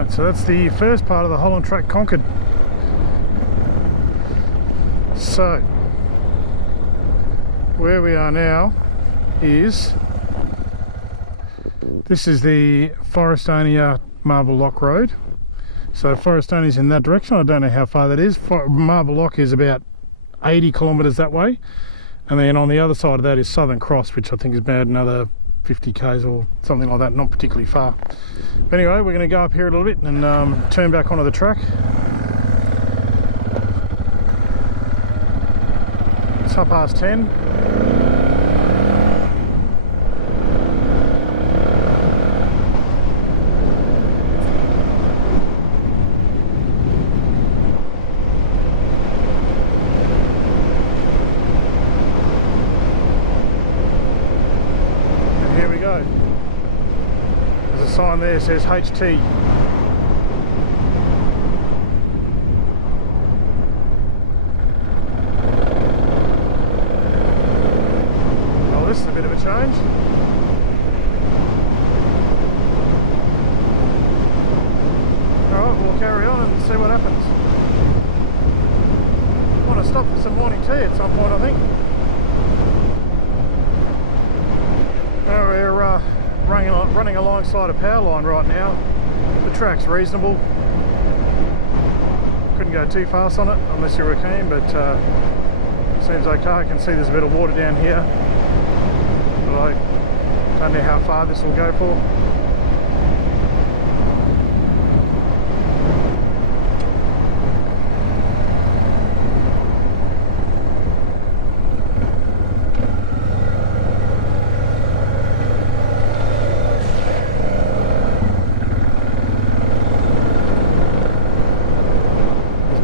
Alright, so that's the first part of the Holland track conquered. So, where we are now is, this is the Forrestonia Marble Lock Road. So Forrestonia's in that direction. I don't know how far that is. Marble Lock is about 80 kilometres that way. And then on the other side of that is Southern Cross, which I think is about another 50 k's or something like that, not particularly far. But anyway, we're going to go up here a little bit and turn back onto the track. It's 10:30. There's a sign there that says HT. Well, this is a bit of a change. Alright, we'll carry on and see what happens. I want to stop for some morning tea at some point, I think. We're running alongside a power line right now. The track's reasonable. Couldn't go too fast on it unless you were keen, but seems okay. I can see there's a bit of water down here, but I don't know how far this will go for.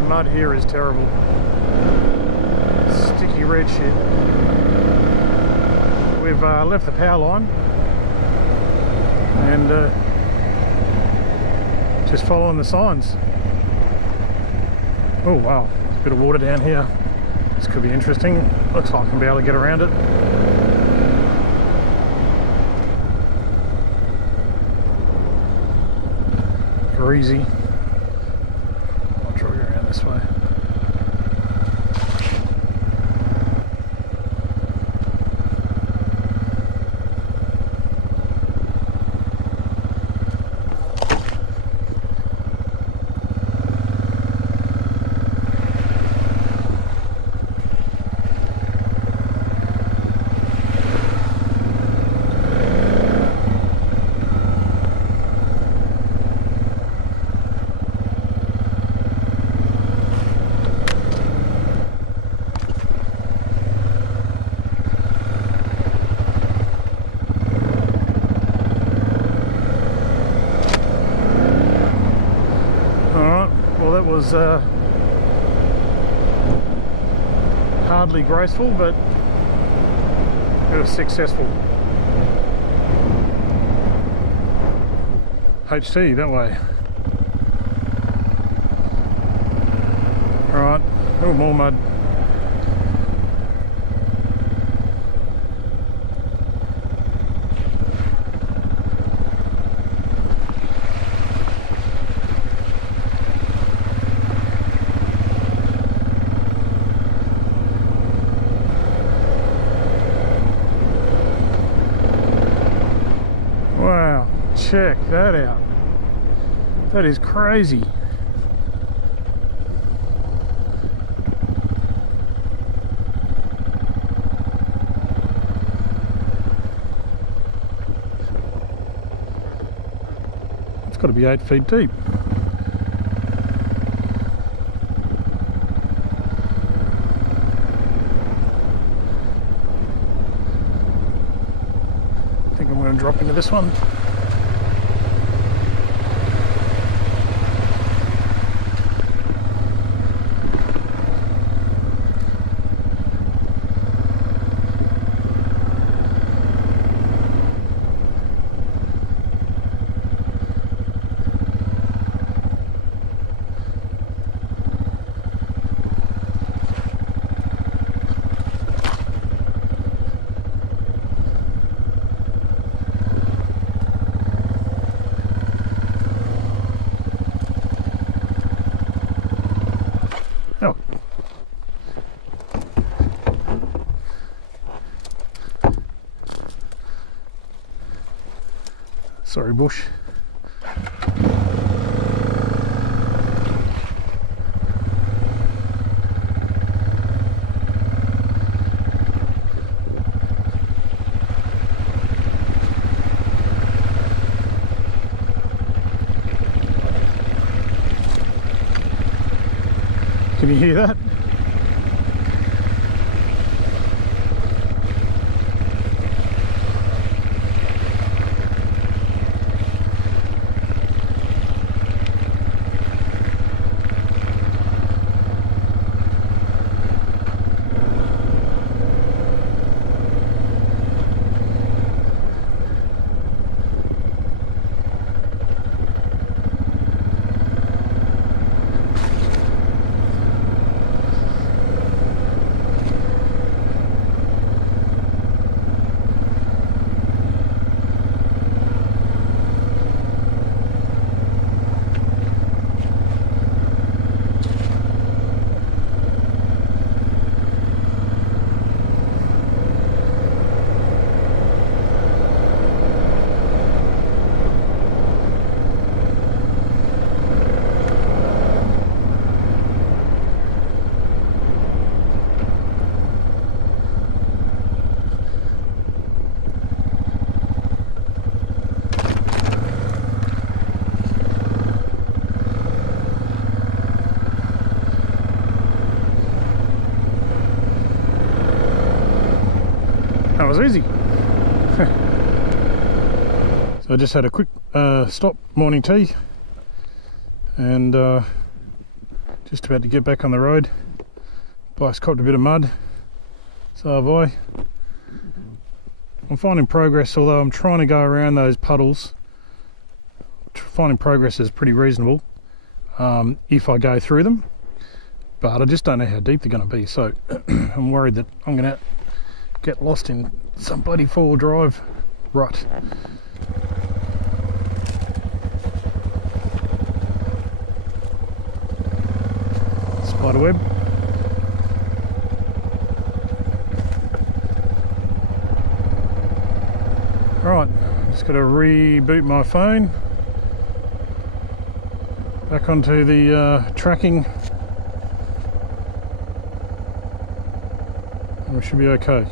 Mud here is terrible. Sticky red shit. We've left the power line and just following the signs. Oh wow, there's a bit of water down here. This could be interesting. Looks like I can be able to get around it. Greasy. This way. Was hardly graceful, but it was successful. HT that way. Alright, oh, more mud. Check that out. That is crazy. It's got to be 8 feet deep. I think I'm going to drop into this one. Sorry, bush. Can you hear that? That was easy. So I just had a quick stop, morning tea, and just about to get back on the road. Bike's copped a bit of mud, so have I. I'm finding progress, although I'm trying to go around those puddles. Finding progress is pretty reasonable if I go through them, but I just don't know how deep they're going to be, so I'm worried that I'm going to get lost in some bloody four-wheel drive rut. Spiderweb. Right, just got to reboot my phone back onto the tracking, and we should be okay.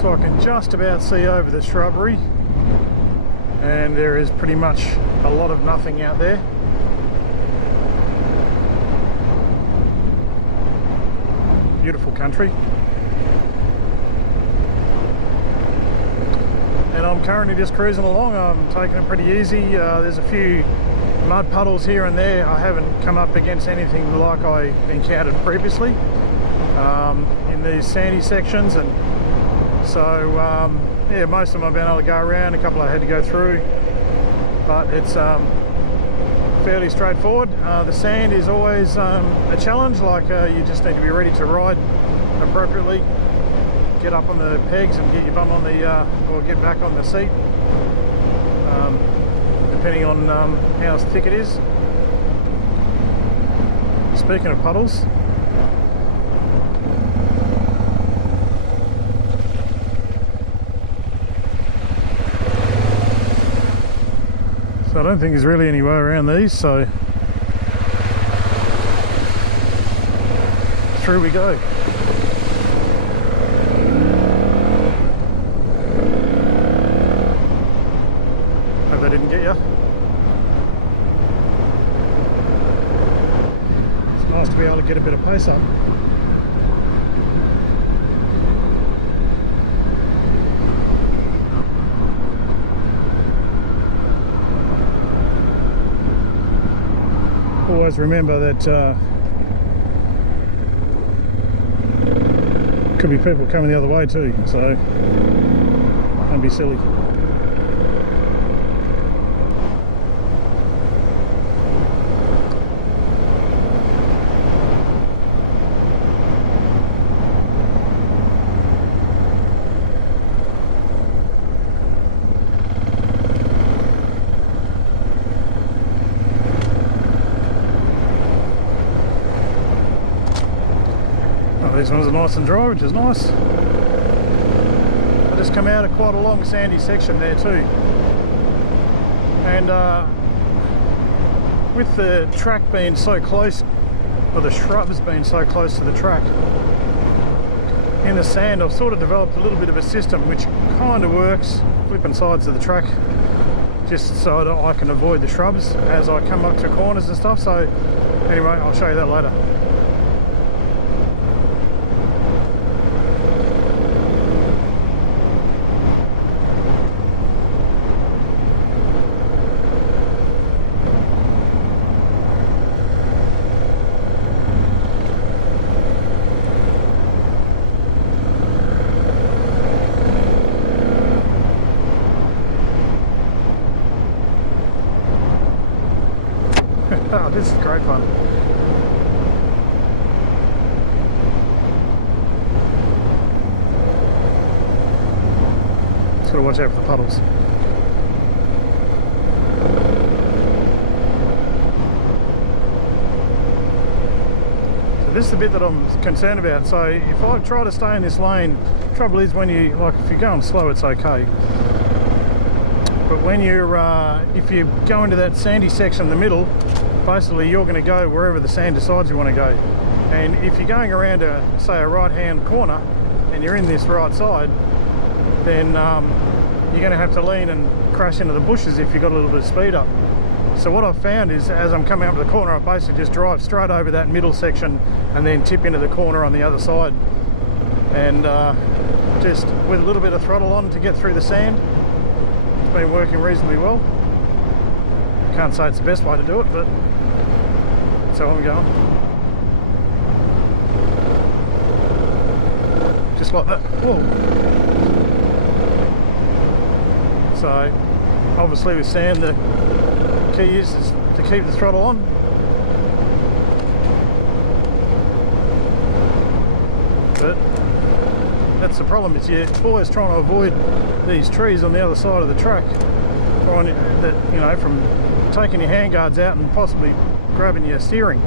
So I can just about see over the shrubbery, and there is pretty much a lot of nothing out there. Beautiful country. And I'm currently just cruising along. I'm taking it pretty easy. There's a few mud puddles here and there. I haven't come up against anything like I encountered previously in these sandy sections, and so yeah, most of them I've been able to go around. A couple I had to go through, but it's fairly straightforward. The sand is always a challenge. Like you just need to be ready to ride appropriately, get up on the pegs and get your bum on the or get back on the seat, depending on how thick it is. Speaking of puddles, so I don't think there's really any way around these, so through we go. Hope that didn't get you. It's nice to be able to get a bit of pace up. Always remember that could be people coming the other way too, so don't be silly. These ones are nice and dry, which is nice. I just come out of quite a long sandy section there too. And with the track being so close, or the shrubs being so close to the track, in the sand I've sort of developed a little bit of a system which kind of works, flipping sides of the track just so that I can avoid the shrubs as I come up to corners and stuff. So anyway, I'll show you that later. Oh, this is great fun. Just gotta watch out for the puddles. So this is the bit that I'm concerned about. So if I try to stay in this lane, the trouble is when you, like, if you're going slow, it's okay. But when you're, if you go into that sandy section in the middle, basically you're going to go wherever the sand decides you want to go. And if you're going around a, say, a right hand corner and you're in this right side, then you're going to have to lean and crash into the bushes if you've got a little bit of speed up. So what I've found is, as I'm coming up to the corner, I basically just drive straight over that middle section and then tip into the corner on the other side, and just with a little bit of throttle on to get through the sand. It's been working reasonably well. Can't say it's the best way to do it, but that's how I'm going. Just like that. Whoa. So obviously with sand, the key is to keep the throttle on. But that's the problem, is you're always trying to avoid these trees on the other side of the track, trying that, you know, from taking your handguards out and possibly grabbing your steering.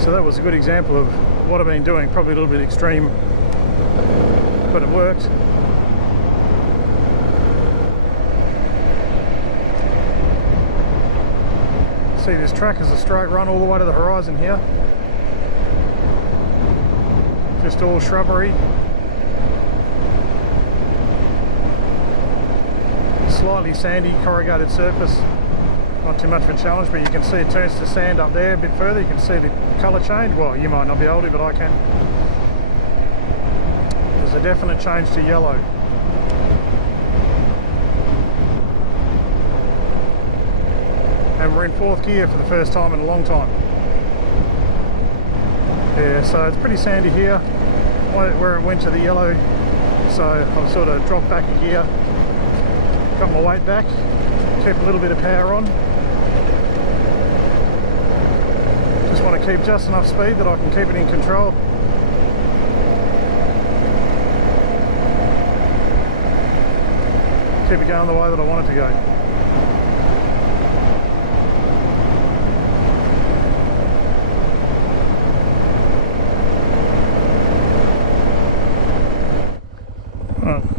So that was a good example of what I've been doing, probably a little bit extreme, but it worked. See, this track is a straight run all the way to the horizon here. Just all shrubbery. Slightly sandy, corrugated surface. Not too much of a challenge, but you can see it turns to sand up there a bit further. You can see the colour change. Well, you might not be able to, but I can. There's a definite change to yellow. And we're in 4th gear for the first time in a long time. Yeah, so it's pretty sandy here where it went to the yellow. So I've sort of dropped back a gear, got my weight back, keep a little bit of power on. Just want to keep just enough speed that I can keep it in control. Keep it going the way that I want it to go.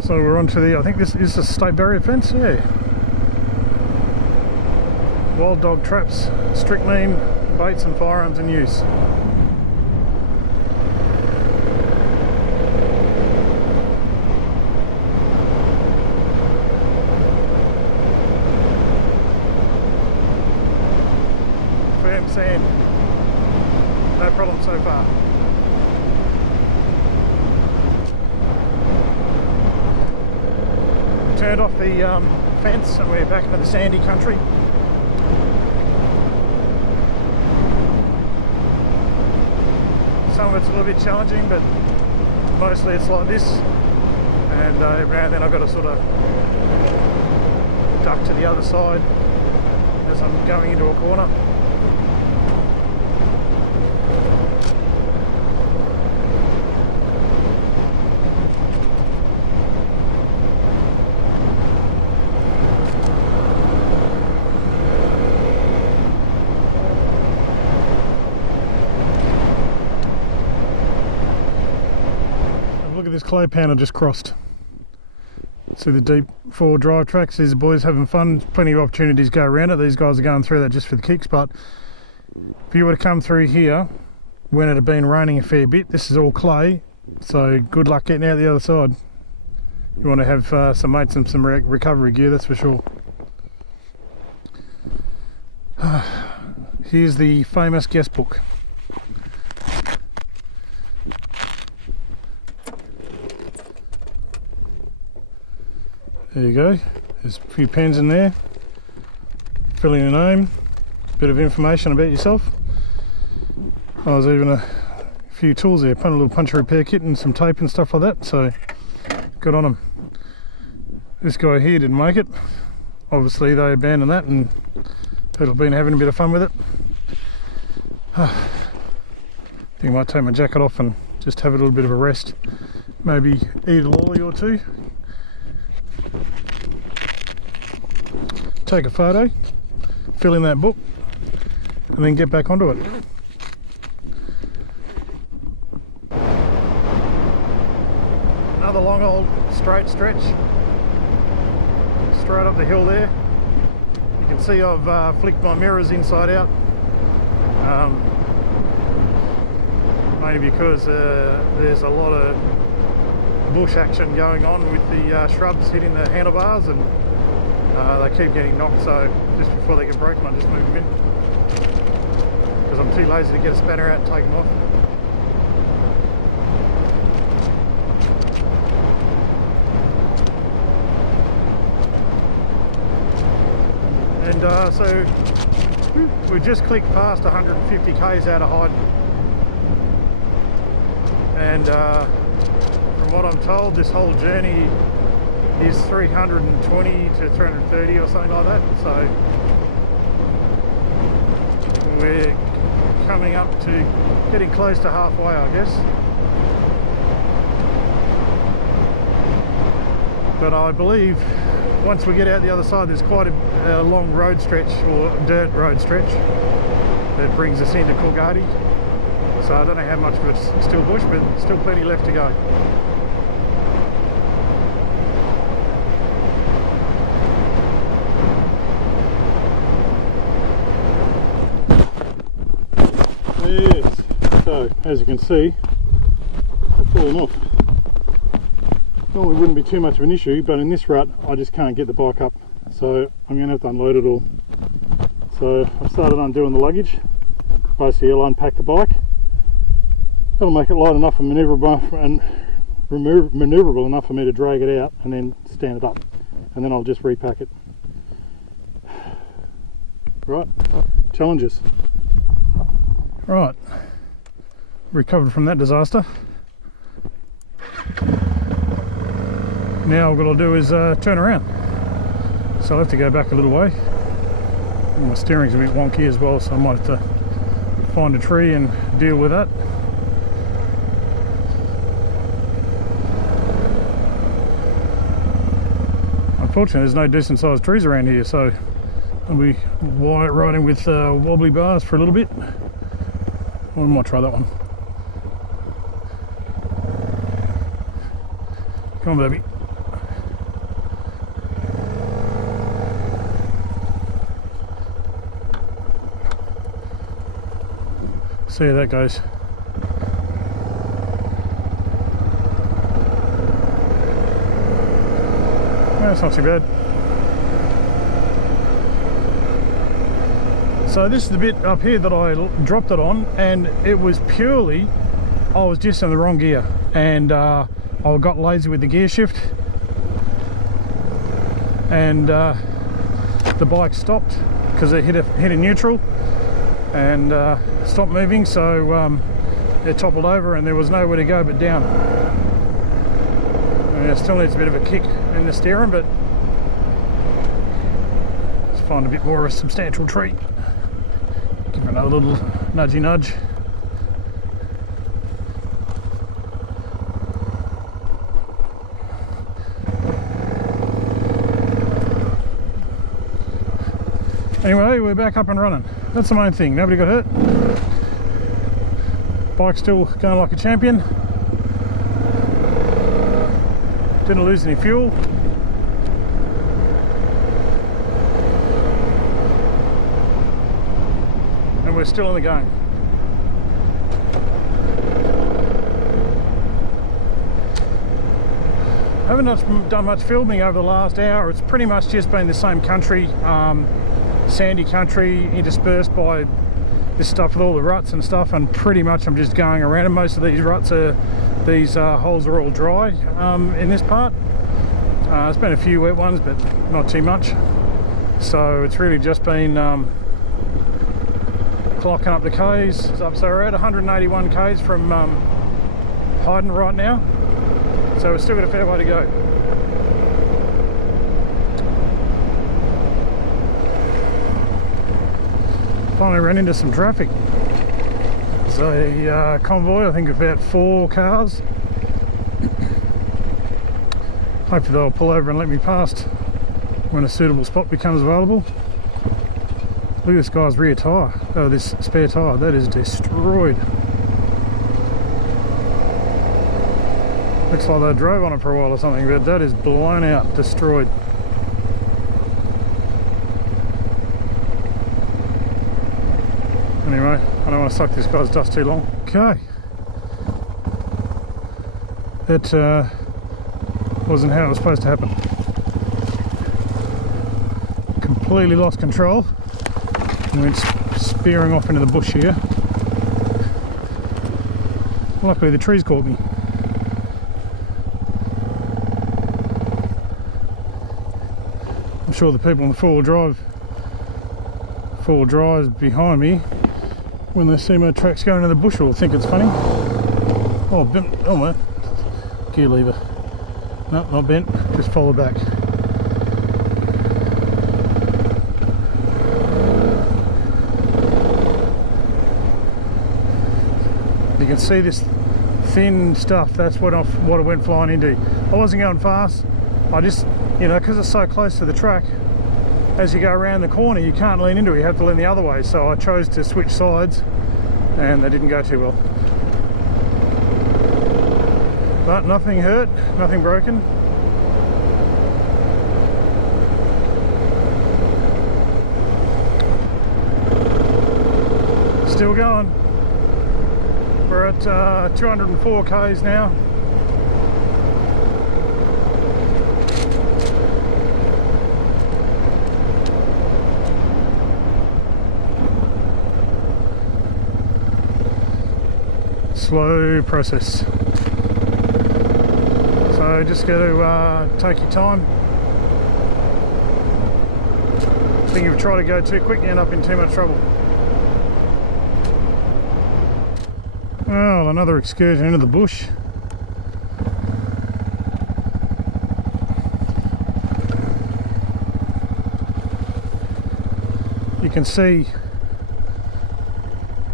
So we're on to the, I think this is a state barrier fence, yeah. Wild dog traps, strychnine, baits and firearms in use. Firm sand, no problem so far. Turned off the fence and we're back into the sandy country. Some of it's a little bit challenging, but mostly it's like this, and every now and then I've got to sort of duck to the other side as I'm going into a corner. this clay pan I just crossed. See the deep forward drive tracks. These boys having fun. Plenty of opportunities to go around it. These guys are going through that just for the kicks, but if you were to come through here when it had been raining a fair bit, this is all clay, so good luck getting out the other side. You want to have some mates and some recovery gear, that's for sure. Here's the famous guest book. There you go, there's a few pens in there, fill in your name, bit of information about yourself. Oh, there's even a few tools there, a little punch repair kit and some tape and stuff like that, so good on them. This guy here didn't make it, obviously they abandoned that and people have been having a bit of fun with it. I think I might take my jacket off and just have a little bit of a rest, maybe eat a lolly or two. Take a photo, fill in that book, and then get back onto it. Another long old straight stretch, straight up the hill there. You can see I've flicked my mirrors inside out, mainly because there's a lot of bush action going on with the shrubs hitting the handlebars, and they keep getting knocked, so just before they get broken I just move them in because I'm too lazy to get a spanner out and take them off. And so we just clicked past 150 k's out of Hyden, and from what I'm told this whole journey is 320 to 330 or something like that, so we're coming up to getting close to halfway, I guess. But I believe once we get out the other side there's quite a long road stretch, or dirt road stretch, that brings us into Coolgardie. So I don't know how much of it's still bush, but still plenty left to go. Yes, so as you can see, they're falling off. Normally wouldn't be too much of an issue, but in this rut I just can't get the bike up, so I'm going to have to unload it all. So I've started undoing the luggage. Basically I'll unpack the bike. That'll make it light enough and manoeuvrable enough for me to drag it out and then stand it up, and then I'll just repack it. Right, challenges. Right, recovered from that disaster. Now all I've got to do is turn around. So I'll have to go back a little way. My steering's a bit wonky as well, so I might have to find a tree and deal with that. Unfortunately there's no decent sized trees around here, so I'll be riding with wobbly bars for a little bit. I might try that one. Come on, baby. See how that goes. That's not too bad. So this is the bit up here that I dropped it on, and it was purely, I was just in the wrong gear, and I got lazy with the gear shift, and the bike stopped because it hit a neutral and stopped moving, so it toppled over and there was nowhere to go but down. I mean, it still needs a bit of a kick in the steering, but let's find a bit more of a substantial tree. Give it another little nudgy nudge. Anyway, we're back up and running. That's the main thing. Nobody got hurt. Bike's still going like a champion. Didn't lose any fuel. And we're still in the game. Haven't done much filming over the last hour. It's pretty much just been the same country, sandy country interspersed by this stuff with all the ruts and stuff, and pretty much I'm just going around, and most of these ruts are, these holes are all dry in this part. There's been a few wet ones, but not too much. So it's really just been clocking up the Ks up. So we're at 181 Ks from Hyden right now. So we've still got a fair way to go. Finally ran into some traffic. There's a convoy, I think about 4 cars. Hopefully they'll pull over and let me past when a suitable spot becomes available. Look at this guy's rear tyre, oh, this spare tyre, that is destroyed. Looks like they drove on it for a while or something, but that is blown out, destroyed. Anyway, I don't want to suck this guy's dust too long. Okay. That wasn't how it was supposed to happen. Completely lost control and went spearing off into the bush here. Luckily the trees caught me. I'm sure the people in the four-wheel drives behind me, when they see my tracks going into the bush, will think it's funny. Oh, bent. Oh, man. Gear lever. No, not bent. Just follow back. You can see this thin stuff. That's what it went flying into. I wasn't going fast. I just, you know, because it's so close to the track, as you go around the corner you can't lean into it, you have to lean the other way, so I chose to switch sides and they didn't go too well. But nothing hurt, nothing broken. Still going. We're at 204 Ks now. Slow process, so just got to take your time. I think if you try to go too quick you end up in too much trouble. Well, another excursion into the bush. You can see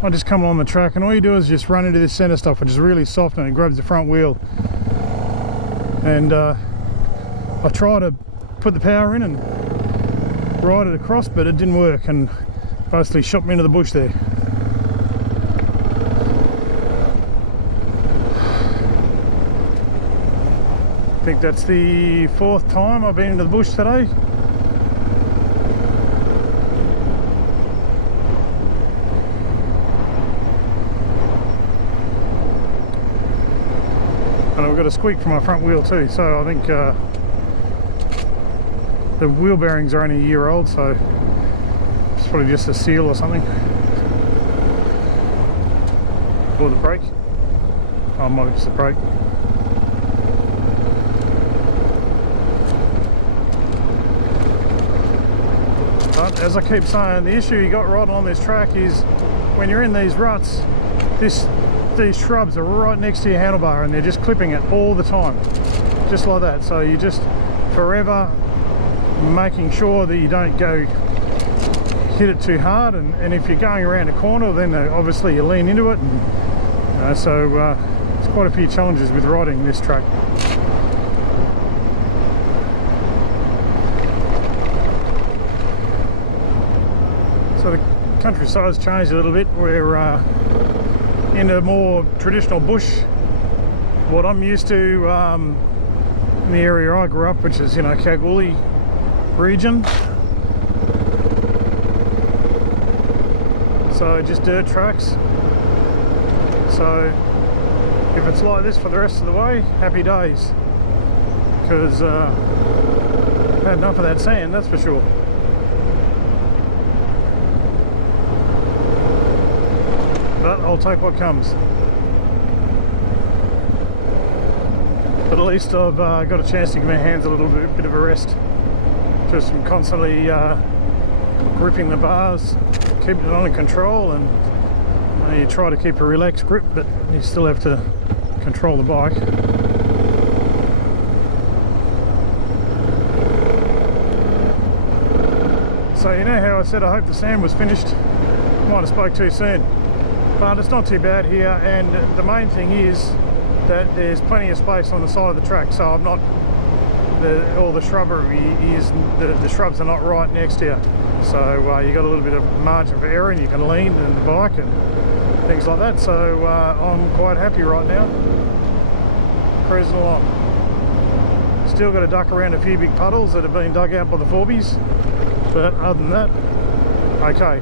I just come on the track and all you do is just run into this centre stuff, which is really soft and it grabs the front wheel. And I try to put the power in and ride it across, but it didn't work and basically shot me into the bush there. I think that's the 4th time I've been into the bush today. And I've got a squeak from my front wheel too, so I think the wheel bearings are only a year old, so it's probably just a seal or something. Or the brake. Oh, it might be just the brake. But as I keep saying, the issue you got right on this track is when you're in these ruts, these shrubs are right next to your handlebar and they're just clipping it all the time, just like that. So you just forever making sure that you don't go hit it too hard, and if you're going around a corner then obviously you lean into it, and so there's quite a few challenges with riding this track. So the countryside's changed a little bit. We're in a more traditional bush, what I'm used to in the area I grew up, which is, you know, Coolgardie region. So just dirt tracks. So if it's like this for the rest of the way, happy days. Because I've had enough of that sand, that's for sure. But I'll take what comes. But at least I've got a chance to give my hands a little bit of a rest. Just from constantly gripping the bars, keeping it under control, and you try to keep a relaxed grip, but you still have to control the bike. So you know how I said I hope the sand was finished? Might have spoke too soon. But it's not too bad here, and the main thing is that there's plenty of space on the side of the track, so I'm not, all the shrubbery is, the shrubs are not right next to you. So you got a little bit of margin for error, and you can lean in the bike and things like that. So I'm quite happy right now, cruising along. Still got to duck around a few big puddles that have been dug out by the Forbies, but other than that, okay.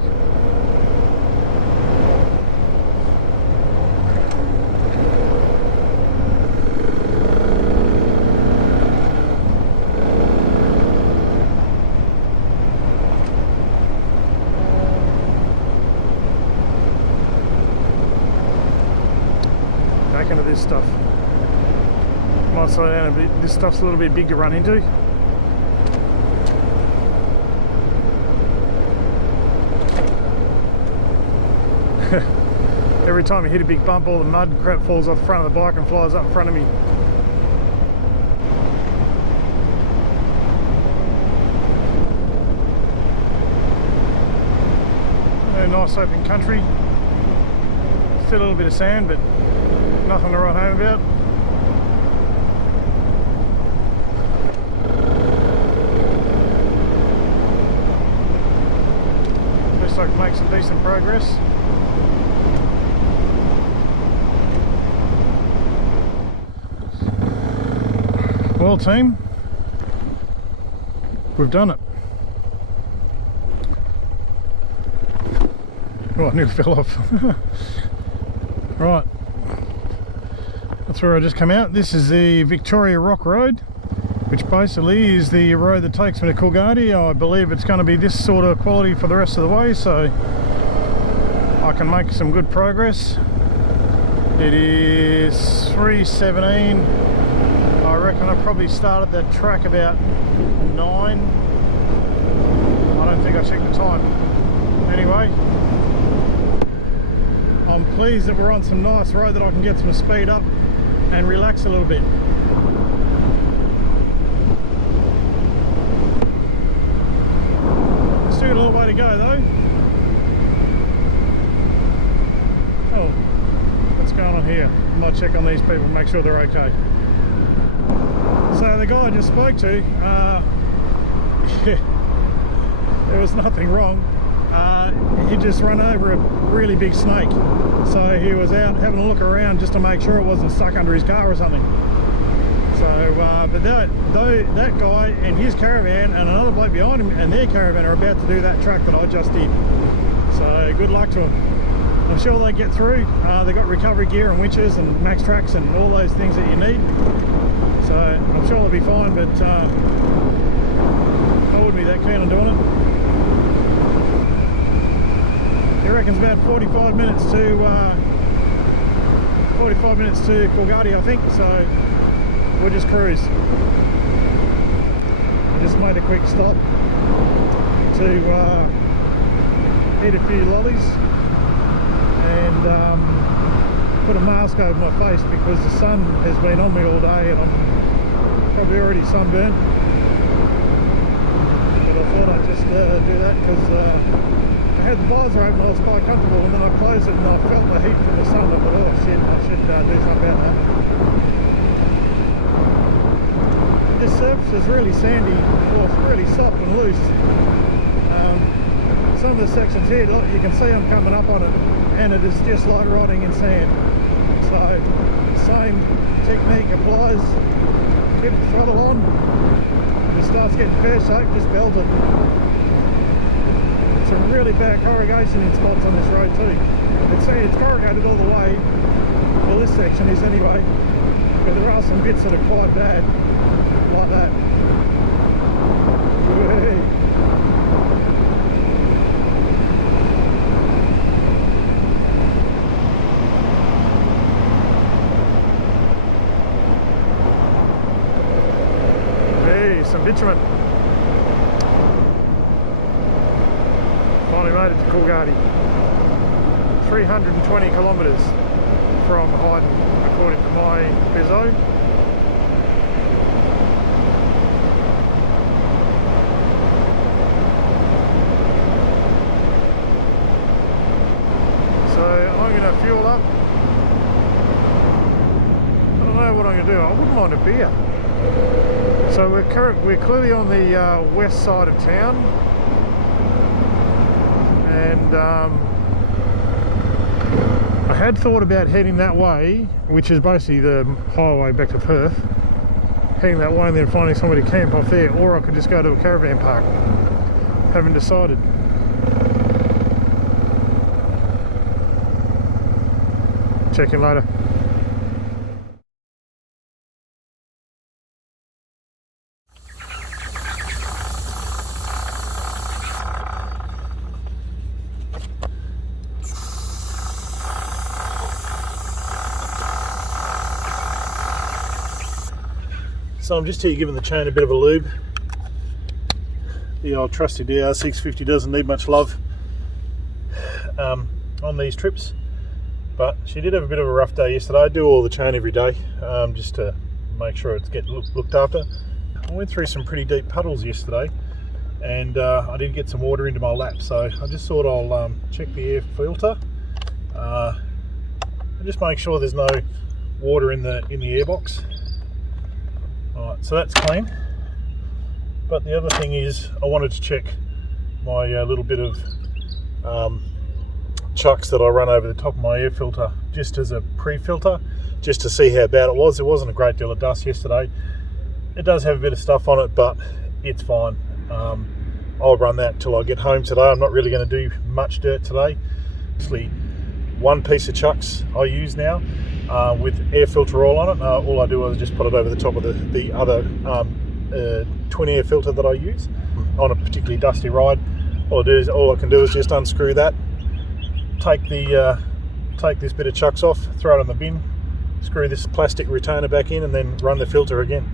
Back into this stuff. Might slow down a bit. This stuff's a little bit big to run into. Every time you hit a big bump, all the mud and crap falls off the front of the bike and flies up in front of me. Nice open country. Still a little bit of sand, but nothing to write home about. Looks like make some decent progress. Well, team, we've done it. Oh, I nearly fell off. Right, that's where I just come out. This is the Victoria Rock Road, which basically is the road that takes me to Coolgardie. I believe it's going to be this sort of quality for the rest of the way, so I can make some good progress. It is 3:17. I reckon I probably started that track about 9. I don't think I checked the time. Anyway, I'm pleased that we're on some nice road that I can get some speed up and relax a little bit. Still got a little way to go though. Oh, what's going on here? I might check on these people and make sure they're okay. So the guy I just spoke to, there was nothing wrong. He just run over a really big snake, so he was out having a look around just to make sure it wasn't stuck under his car or something. So but that guy and his caravan and another bloke behind him and their caravan are about to do that track that I just did, so good luck to them. I'm sure they get through. They've got recovery gear and winches and max tracks and all those things that you need, so I'm sure they'll be fine, but I wouldn't be that keen on doing it. He reckons about 45 minutes to Coolgardie, I think, so we'll just cruise. I just made a quick stop to eat a few lollies and put a mask over my face because the sun has been on me all day and I'm probably already sunburned. But I thought I'd just do that because I had the visor open, I was quite comfortable, and then I closed it and I felt the heat from the sun. I thought, oh shit, I should do something about that. This surface is really sandy, or it's really soft and loose. Some of the sections here, look, you can see I'm coming up on it, and it is just like riding in sand. So, same technique applies. keep the throttle on. If it starts getting pear-shaped, just belt it. Some really bad corrugation in spots on this road too. It's corrugated all the way. Well, this section is anyway, but there are some bits that are quite bad, like that. Whee. Hey, some bitumen. Finally made it to Coolgardie. 320 kilometres from Holland, according to my Bizzo. So I'm going to fuel up. I don't know what I'm going to do. I wouldn't mind a beer. So we're clearly on the west side of town, and I had thought about heading that way, which is basically the highway back to Perth, heading that way and then finding somewhere to camp off there, or I could just go to a caravan park. Haven't decided. Check in later. So I'm just here giving the chain a bit of a lube. The old trusty DR650 doesn't need much love on these trips, but she did have a bit of a rough day yesterday. I do all the chain every day just to make sure it's getting looked after. I went through some pretty deep puddles yesterday, and I did get some water into my lap, so I just thought I'll check the air filter and just make sure there's no water in the airbox. Alright, so that's clean. But the other thing is, I wanted to check my little bit of chucks that I run over the top of my air filter, just as a pre-filter, just to see how bad it was. There wasn't a great deal of dust yesterday. It does have a bit of stuff on it, but it's fine. I'll run that till I get home today. I'm not really going to do much dirt today. Actually, one piece of chucks I use now with air filter oil on it. All I do is just put it over the top of the other twin air filter that I use on a particularly dusty ride. All I can do is just unscrew that, take this bit of chucks off, throw it in the bin, screw this plastic retainer back in, and then run the filter again.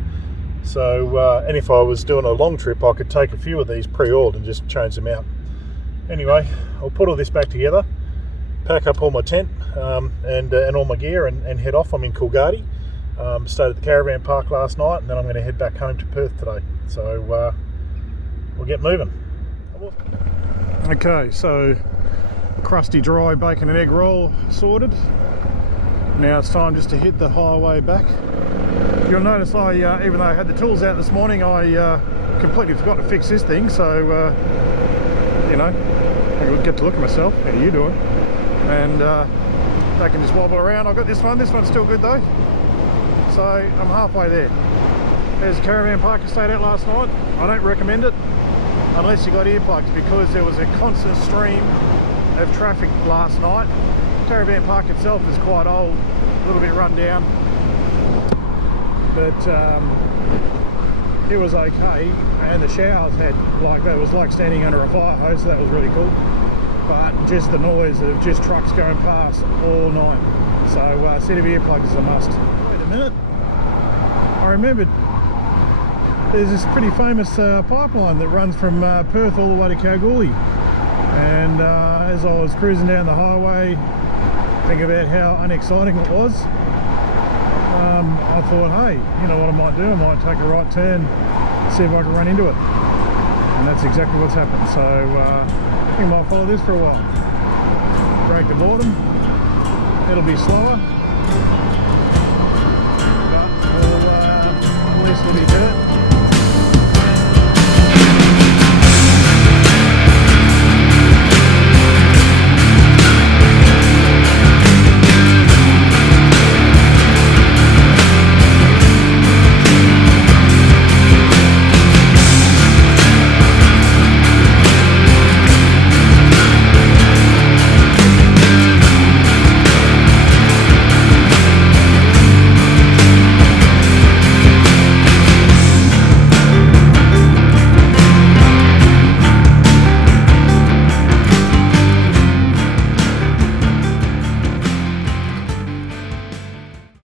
So and if I was doing a long trip, I could take a few of these pre-oiled and just change them out. Anyway, I'll put all this back together, pack up all my tent and all my gear, and head off. I'm in Coolgardie. Stayed at the caravan park last night, and then I'm going to head back home to Perth today. So we'll get moving. Okay, so crusty dry bacon and egg roll sorted. Now it's time just to hit the highway back. You'll notice even though I had the tools out this morning, I completely forgot to fix this thing. So you know, I get to look at myself. How are you doing? And they can just wobble around. I've got this one. This one's still good though. So I'm halfway there. There's a caravan park I stayed at last night. I don't recommend it unless you got earplugs, because there was a constant stream of traffic last night. Caravan park itself is quite old, a little bit run down, but it was okay. And the showers had it was like standing under a fire hose, so that was really cool. But just the noise of just trucks going past all night. So a set of earplugs is a must. Wait a minute, I remembered there's this pretty famous pipeline that runs from Perth all the way to Coolgardie. And as I was cruising down the highway, think about how unexciting it was, I thought, hey, you know what I might do? I might take a right turn, see if I can run into it. And that's exactly what's happened. So I think I might follow this for a while. Brake to boredom. It'll be slower, but at least it'll be dirt.